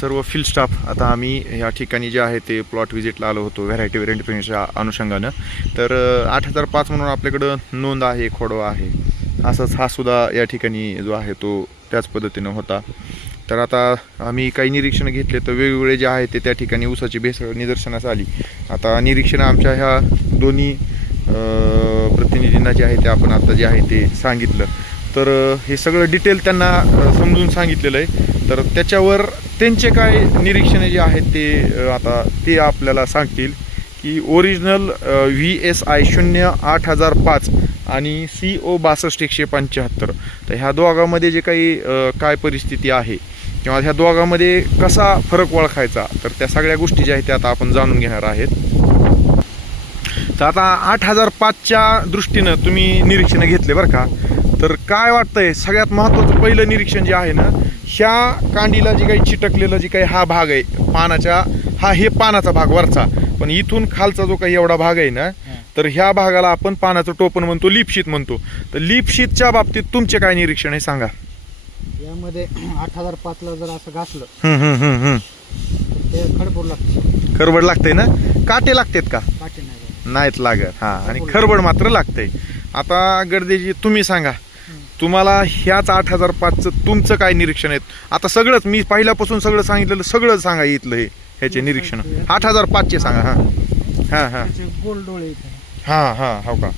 सर्व field staff आता आम्ही या ठिकाणी जे आहे ते प्लॉट व्हिजिटला आलो होतो व्हरायटी व्हेरिफिकेशनच्या अनुषंगानं. तर 8005 म्हणून आपल्याकडं नोंद आहे, खोडवा आहे. असंच हा सुद्धा या ठिकाणी जो आहे तो त्याच पद्धतीनं होता. तर आता आम्ही काही निरीक्षणं घेतले तर वेगवेगळे जे आहे ते त्या ठिकाणी ऊसाची भेसळ निदर्शनास आली. आता निरीक्षणं आमच्या ह्या दोन्ही प्रतिनिधींना जे आहे ते आपण आता जे आहे ते सांगितलं. तर हे सगळं डिटेल त्यांना समजून सांगितलेलं आहे. तर त्याच्यावर त्यांचे काय निरीक्षणे जे आहेत ते आता ते आपल्याला सांगतील की ओरिजिनल VSI 08005 आणि CO 6275. तर ह्या दोघांमध्ये जे काही काय परिस्थिती आहे किंवा ह्या दोघांमध्ये कसा फरक ओळखायचा तर त्या सगळ्या गोष्टी ज्या आहेत त्या आता आपण जाणून घेणार आहेत. तर आता 8005च्या दृष्टीनं तुम्ही निरीक्षणं घेतले बरं का. तर काय वाटतंय सगळ्यात महत्त्वाचं पहिलं निरीक्षण जे आहे ना, ह्या कांडीला जे काही चिटकलेलं जे काही हा भाग आहे पानाच्या, हे पानाचा भाग वरचा, पण इथून खालचा जो काही एवढा भाग आहे ना, तर ह्या भागाला आपण पानाचं टोपण म्हणतो, लीपशीत म्हणतो. तर लीपशीतच्या बाबतीत तुमचे काय निरीक्षण आहे सांगा. यामध्ये 8005 ला जर असं घासलं ते खडबड लागते. खरबड लागतंय ना, काटे लागतात का? काटे नाही नाहीत लागत. आणि खरबड मात्र लागतंय. आता गर्देजी तुम्ही सांगा, तुम्हाला ह्याच 8005चं तुमचं काय निरीक्षण आहेत? आता सगळंच मी पहिल्यापासून सगळं सांगितलेलं सगळं सांगा इथलं हे ह्याचे निरीक्षण 8005चे सांगा. हां गोल डोळे. हो का.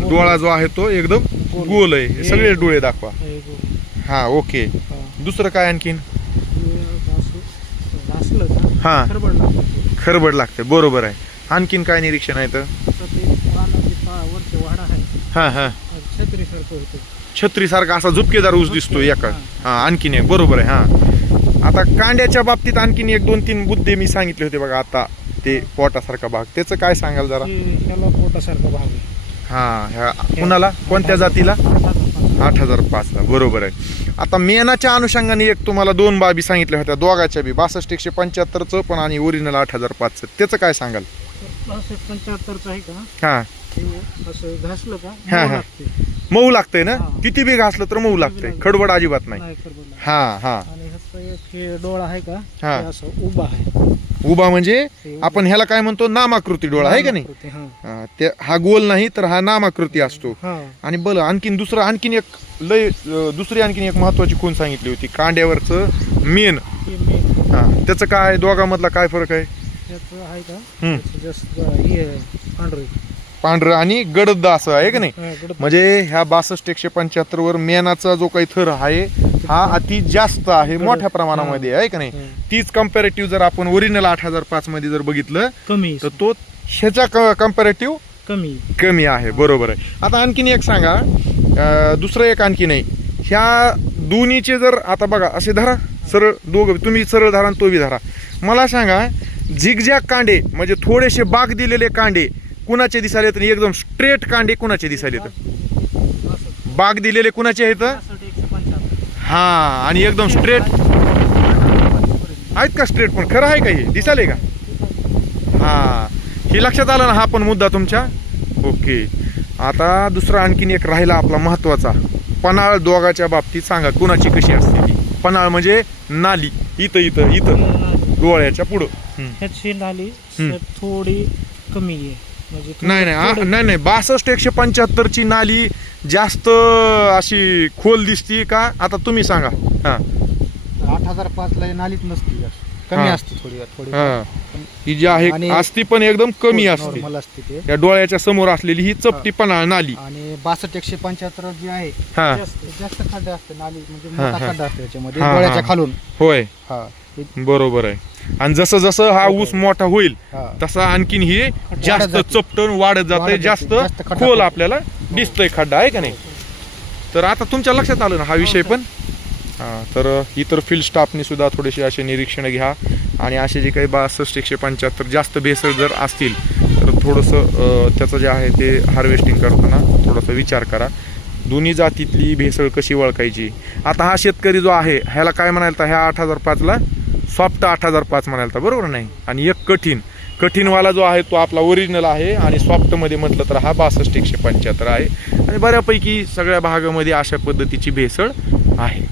डोळा जो आहे तो एकदम गोल आहे. हे सगळे डोळे दाखवा. हा ओके. दुसरं काय आणखीन? खरबड लागते. बरोबर आहे. आणखीन काय निरीक्षण आहे? तर छत्रीसारखा असा झुपकेदार ऊस दिसतो एका. आणखीन एक बरोबर आहे. आता कांड्याच्या बाबतीत आणखीन 1-2-3 मुद्दे मी सांगितले होते बघा. आता ते पोटासारखा भाग त्याचं काय सांगाल जरा? पोटासारखा भाग आहे. ह्या कुणाला, कोणत्या जातीला? 8005ला. बरोबर आहे. आता मेनाच्या अनुषंगाने एक तुम्हाला 2 बाबी सांगितल्या होत्या दोघाच्या बी, 62-175चं पण आणि ओरिजिनल 8005चं. त्याचं काय सांगाल? 75चं आहे का? हा असं घासलं का मऊ लागतंय ना. किती बी घासलं तर मऊ लागतंय, खडबड अजिबात नाही. आणि एक डोळा आहे का असं उभा आहे. उभा म्हणजे आपण ह्याला काय म्हणतो, नामाकृती डोळा आहे का नाही. हा गोल नाही तर हा नामाकृती असतो. आणि बरं आणखीन दुसरी आणखीन एक महत्वाची खूण सांगितली होती, कांड्यावरचं मेन. त्याचं काय, दोघांमधला काय फरक आहे? पांढरं आणि गडद असं आहे का नाही. म्हणजे ह्या 62-175 वर मेनाचा जो काही थर आहे हा अति जास्त आहे, मोठ्या प्रमाणामध्ये आहे का नाही. तीच कम्पॅरेटिव्ह जर आपण ओरिजिनल 8005 मध्ये जर बघितलं तर तो ह्याच्या कम्पॅरेटिव्ह कमी आहे. बरोबर आहे. आता आणखीन एक सांगा, दुसरं एक आणखी नाही. ह्या दोन्हीचे जर आता बघा असे धरा, सरळ दोघं, तुम्ही सरळ धरा आणि तो बी धरा. मला सांगा, झिगझॅग कांडे म्हणजे थोडेसे बाग दिलेले कांडे कुणाचे दिसायले तर एकदम स्ट्रेट कांडे कुणाचे दिसायले तर? बाग दिलेले कुणाचे आहेत? आणि एकदम स्ट्रेट आहेत का? स्ट्रेट पण खरं आहे का? हे दिसायले का? हे लक्षात आलं ना हा पण मुद्दा तुमच्या. ओके. आता दुसरा आणखीन एक राहिला आपला महत्वाचा, पन्हाळ दोघाच्या बाबतीत सांगा कुणाची कशी असते ती? पन्हाळ म्हणजे नाली, इथं डोळ्याच्या पुढं. ह्याची नाली थोडी कमी आहे. नाही 62-175ची नाली जास्त अशी खोल दिसती का? आता तुम्ही सांगा. 8005 ला नालीच नसती, कमी असते थोडी. ही जी आहे असती पण एकदम कमी असते. या डोळ्याच्या समोर असलेली ही चपटी पन्हाळ नाली. आणि 62-175 जी आहे जास्त खड्डे असते नाली, म्हणजे मोठा खड्डा असतो त्याच्यामध्ये डोळ्याच्या खालून. होय, बरोबर आहे. आणि जसं जसं हा ऊस मोठा होईल तसा आणखीन ही जास्त चपटून वाढत जाते, जास्त खोल आपल्याला दिसतोय खड्डा आहे का नाही. तर आता तुमच्या लक्षात आलं ना हा विषय पण. तर इतर फील्ड स्टाफनी सुद्धा थोडेसे असे निरीक्षण घ्या. आणि असे जे काही 62-175 जास्त भेसळ जर असतील तर थोडंसं त्याचं जे आहे ते हार्वेस्टिंग करताना थोडासा विचार करा. दोन्ही जातीतली भेसळ कशी ओळखायची. आता हा शेतकरी जो आहे ह्याला काय म्हणायला तर ह्या 8005ला सॉफ्ट 8005 म्हणायला, बरोबर नाही. आणि एक कठीणवाला जो आहे तो आपला ओरिजिनल आहे. आणि सॉफ्टमध्ये म्हटलं तर हा 62-175 आहे. आणि बऱ्यापैकी सगळ्या भागामध्ये अशा पद्धतीची भेसळ आहे.